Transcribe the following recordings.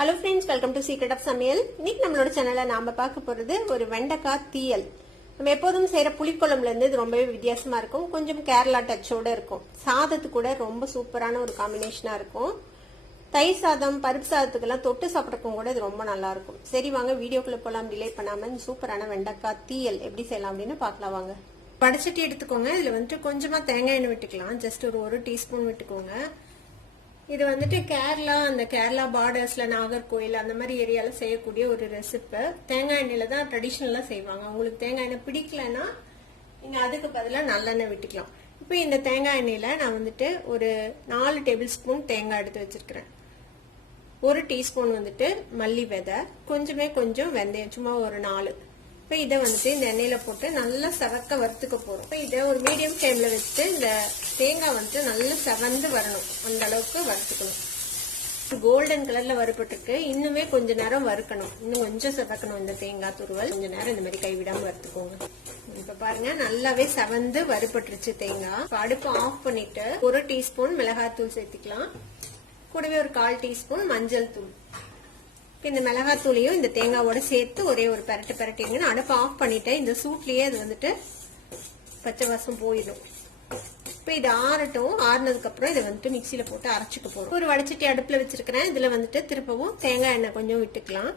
Hello friends, welcome to secret of Samayal. இன்னைக்கு நம்மளோட சேனல்ல நாம பார்க்க போறது ஒரு வெண்டைக்காய் தீயல். நம்ம எப்போதும் செய்யற புளிக்குழம்புல இருந்து இது ரொம்பவே வித்தியாசமா இருக்கும். கொஞ்சம் கேரளா டச்சோட இருக்கும். சாதத்து கூட ரொம்ப சூப்பரான ஒரு காம்பினேஷனா இருக்கும். தயிர் சாதம், பருப்பு சாதத்துக்கெல்லாம் தொட்டு சாப்பிட்றக்கும் கூட இது ரொம்ப நல்லா இருக்கும். சரி வாங்க வீடியோக்குள்ள போலாம். டிலே பண்ணாம சூப்பரான வெண்டைக்காய் தீயல் எப்படி செய்யலாம் அப்படின்னு பார்க்கலாம் வாங்க. வடச்சட்டி எடுத்துக்கோங்க. இதுல வந்துட்டு கொஞ்சமா தேங்காய் எண்ணெய் விட்டுக்கலாம். ஜஸ்ட் ஒரு டீஸ்பூன் விட்டுக்கோங்க. இது வந்துட்டு அந்த கேரளா பார்டர்ஸ்ல நாகர்கோயில் அந்த மாதிரி ஏரியால செய்யக்கூடிய ஒரு ரெசிபி. தேங்காய் எண்ணெயில தான் ட்ரெடிஷ்னலா செய்வாங்க. உங்களுக்கு தேங்காய் எண்ணெய் பிடிக்கலன்னா நீங்க அதுக்கு பதிலாக நல்லெண்ணெய் விட்டுக்கலாம். இப்போ இந்த தேங்காய் எண்ணெயில நான் வந்துட்டு ஒரு 4 டேபிள் ஸ்பூன் தேங்காய் எடுத்து வச்சிருக்கிறேன். 1 டீஸ்பூன் வந்துட்டு மல்லி விதை, கொஞ்சம் வெந்தயம், சும்மா ஒரு 4. இப்போ இதை வந்துட்டு இந்த எண்ணெயில போட்டு நல்லா செவக்க வறுத்துக்க போறோம். இப்போ இதை ஒரு மீடியம் ஃப்ளேம்ல வச்சுட்டு இந்த தேங்காய் வந்துட்டு நல்லா செவந்து வரணும். அந்த அளவுக்கு வறுத்துக்கணும். கோல்டன் கலர்ல வறுபட்டுருக்கு. இன்னுமே கொஞ்ச நேரம் வறுக்கணும். இன்னும் கொஞ்சம் செவக்கணும். இந்த தேங்காய் துருவல் கொஞ்ச நேரம் இந்த மாதிரி கைவிடாம வறுத்துக்கோங்க. இப்ப பாருங்க நல்லாவே செவந்து வறுபட்டுருச்சு தேங்காய். அடுப்பு ஆஃப் பண்ணிட்டு 1 டீஸ்பூன் மிளகாய் தூள் சேர்த்துக்கலாம். கூடவே ஒரு 1/4 டீஸ்பூன் மஞ்சள் தூள். இந்த மிளகாய் தூளையும் இந்த தேங்காவோட சேர்த்து ஒரே ஒரு பரட்டிங்க. அடுப்பு ஆஃப் பண்ணிட்டு இந்த சூட்லயே அது வந்துட்டு பச்சை வாசம் போயிடும். இப்ப இது ஆறட்டும். ஆறுனதுக்கு அப்புறம் இதை வந்துட்டு மிக்சியில போட்டு அரைச்சிக்க போறோம். ஒரு வடச்சட்டி அடுப்புல வச்சிருக்கிறேன். இதுல வந்துட்டு திருப்பவும் தேங்காய் எண்ணெய் கொஞ்சம் விட்டுக்கலாம்.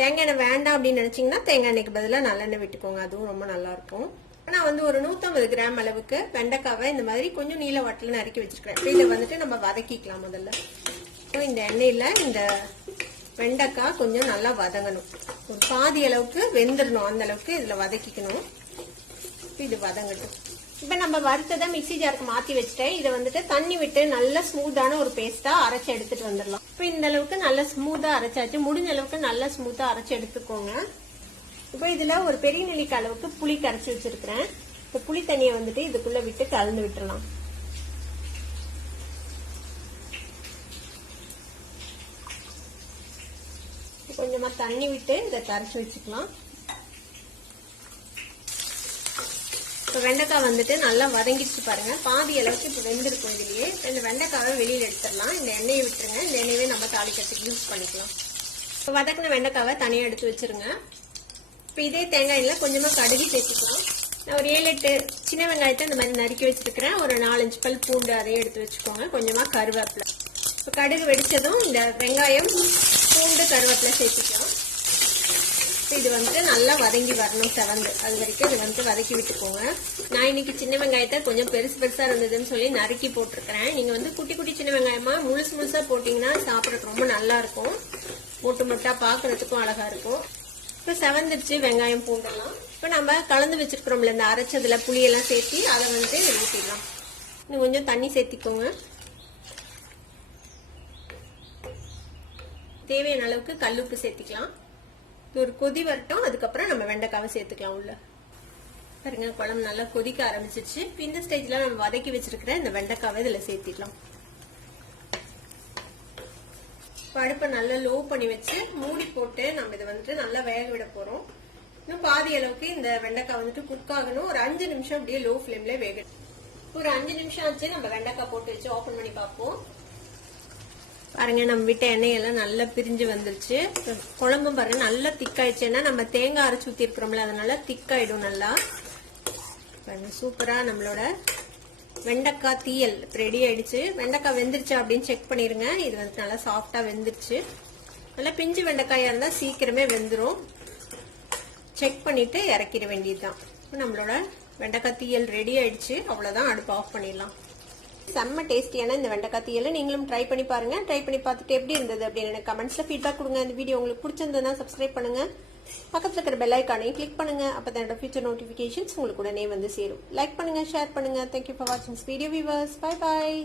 தேங்காய் எண்ணெய் வேண்டாம் அப்படின்னு நினைச்சீங்கன்னா தேங்காய் எண்ணெய்க்கு பதிலாக நல்லெண்ணெய் விட்டுக்கோங்க. அதுவும் ரொம்ப நல்லா இருக்கும். நான் வந்து ஒரு 150 கிராம் அளவுக்கு வெண்டைக்காவை இந்த மாதிரி கொஞ்சம் நீல வாட்டில் நறுக்கி வச்சிருக்கிறேன். இதை வந்துட்டு நம்ம வதக்கிக்கலாம் முதல்ல. இந்த எண்ணெயில இந்த வெண்டைக்காய் கொஞ்சம் நல்லா வதங்கணும். ஒரு பாதி அளவுக்கு வெந்துடணும். அந்த அளவுக்கு இதுல வதக்கிக்கணும். இது வதங்கட்டும். இப்ப நம்ம வறுத்ததை மிக்சி ஜாருக்கு மாத்தி வச்சுட்டேன். இதை வந்துட்டு தண்ணி விட்டு நல்ல ஸ்மூத்தான ஒரு பேஸ்டா அரைச்சு எடுத்துட்டு வந்துடலாம். இப்ப இந்த அளவுக்கு நல்லா ஸ்மூத்தா அரைச்சாச்சு. முடிஞ்ச அளவுக்கு நல்லா ஸ்மூத்தா அரைச்சு எடுத்துக்கோங்க. இப்ப இதுல ஒரு பெரிய நெல்லிக்காய் அளவுக்கு புளி கரைச்சி வச்சிருக்கிறேன். இந்த புளி தண்ணியை வந்துட்டு இதுக்குள்ள விட்டு கலந்து விட்டுறலாம். கொஞ்சமா தண்ணி விட்டு இதை கரைச்சி வச்சுக்கலாம். இப்போ வெண்டைக்காய் வந்துட்டு நல்லா வதங்கிடுச்சு பாருங்க. பாதி அளவுக்கு இப்போ வெந்திருக்கும். இதுலயே இந்த வெண்டைக்காவை வெளியில எடுத்துடலாம். இந்த எண்ணெயை விட்டுருங்க. இந்த எண்ணெயவே நம்ம தாளிக்கிறதுக்கு யூஸ் பண்ணிக்கலாம். இப்போ வதக்கின வெண்டைக்காவை தனியாக எடுத்து வச்சிருங்க. இப்போ இதே தேங்காயில கொஞ்சமா கடுகு சேர்த்துக்கலாம். நான் ஒரு 7-8 சின்ன வெங்காயத்தை இந்த மாதிரி நறுக்கி வச்சிருக்கிறேன். ஒரு 4-5 பல் பூண்டு அதையும் எடுத்து வச்சுக்கோங்க. கொஞ்சமா கருவேப்பிலை. இப்போ கடுகு வெடிச்சதும் இந்த வெங்காயம், பூண்டு, கருவேப்பிலை சேர்த்துக்கலாம். இது வந்துட்டு நல்லா வதங்கி வரணும். செவந்து அது வரைக்கும் இது வந்துட்டு வதக்கி விட்டுக்கோங்க. நான் இன்னைக்கு சின்ன வெங்காயத்தை கொஞ்சம் பெருசா இருந்ததுன்னு சொல்லி நறுக்கி போட்டிருக்கிறேன். நீங்க வந்து குட்டி சின்ன வெங்காயமா முழுசா போட்டீங்கன்னா சாப்பிடறதுக்கு ரொம்ப நல்லா இருக்கும். மொட்டா பாக்குறதுக்கும் அழகா இருக்கும். இப்ப செவந்துருச்சு வெங்காயம் பூண்டெல்லாம். இப்ப நம்ம கலந்து வச்சிருக்கிறோம்ல இந்த அரைச்சதுல புளியெல்லாம் சேர்த்து அதை வந்துட்டு ஊற்றிடலாம். இன்னும் கொஞ்சம் தண்ணி சேர்த்திக்கோங்க. தேவையான அளவுக்கு கல்லுப்பு சேர்த்துக்கலாம். ஒரு கொதி வரட்டும். அதுக்கப்புறம் நம்ம வெண்டைக்காவை சேர்த்துக்கலாம் உள்ள. பாருங்க குழம்பு நல்லா கொதிக்க ஆரம்பிச்சிருச்சு. இந்த ஸ்டேஜ்ல நம்ம வதக்கி வச்சிருக்கிற இந்த வெண்டைக்காவை இதுல சேர்த்திடலாம். அடுப்பை நல்லா லோ பண்ணி வச்சு மூடி போட்டு நம்ம இதை வந்துட்டு நல்லா வேக விட போறோம். இன்னும் பாதி அளவுக்கு இந்த வெண்டைக்காய் வந்துட்டு குக் ஆகணும். ஒரு 5 நிமிஷம் அப்படியே லோ ஃபிளேம்ல வேக. ஒரு 5 நிமிஷம் ஆச்சு. நம்ம வெண்டைக்காய் போட்டு வச்சு ஓபன் பண்ணி பார்ப்போம். பாருங்க நம்ம விட்ட எண்ணெயெல்லாம் நல்லா பிரிஞ்சு வந்துருச்சு. குழம்பும் பாருங்க நல்லா திக்காயிடுச்சு. ஏன்னா நம்ம தேங்காய் அரைச்சு ஊத்தி இருக்கிறோம்ல, அதனால திக்காயிடும் நல்லா. பாருங்க சூப்பரா நம்மளோட வெண்டைக்காய் தீயல் ரெடி ஆயிடுச்சு. வெண்டைக்காய் வெந்துருச்சு அப்படின்னு செக் பண்ணிருங்க. இது வந்து நல்லா சாஃப்டா வெந்துருச்சு. நல்லா பிஞ்சு வெண்டைக்காயா இருந்தா சீக்கிரமே வெந்துரும். செக் பண்ணிட்டு இறக்கிட வேண்டியதுதான். நம்மளோட வெண்டைக்காய் தீயல் ரெடி ஆயிடுச்சு. அவ்வளவுதான். அடுப்பு ஆஃப் பண்ணிடலாம். செம்ம டேஸ்டியான இந்த வெண்டைக்காய் தீயலை நீங்களும் ட்ரை பண்ணி பாருங்க. ட்ரை பண்ணி பார்த்துட்டு எப்படி இருந்தது அப்படின்னு எனக்கு கமெண்ட்ஸ்ல ஃபீட்பேக் கொடுங்க. இந்த வீடியோ உங்களுக்கு பிடிச்சிருந்ததுன்னா சப்ஸ்கிரைப் பண்ணுங்க. பக்கத்துல இருக்கிற பெல் ஐக்கானையும் கிளிக் பண்ணுங்க. அப்பதான் என்னோட ஃபியூச்சர் நோட்டிபிகேஷன்ஸ் உங்களுக்கு உடனே வந்து சேரும். லைக் பண்ணுங்க, ஷேர் பண்ணுங்க. தேங்க்யூ ஃபார் வாட்சிங் வீடியோ வியூவர்ஸ். Bye by.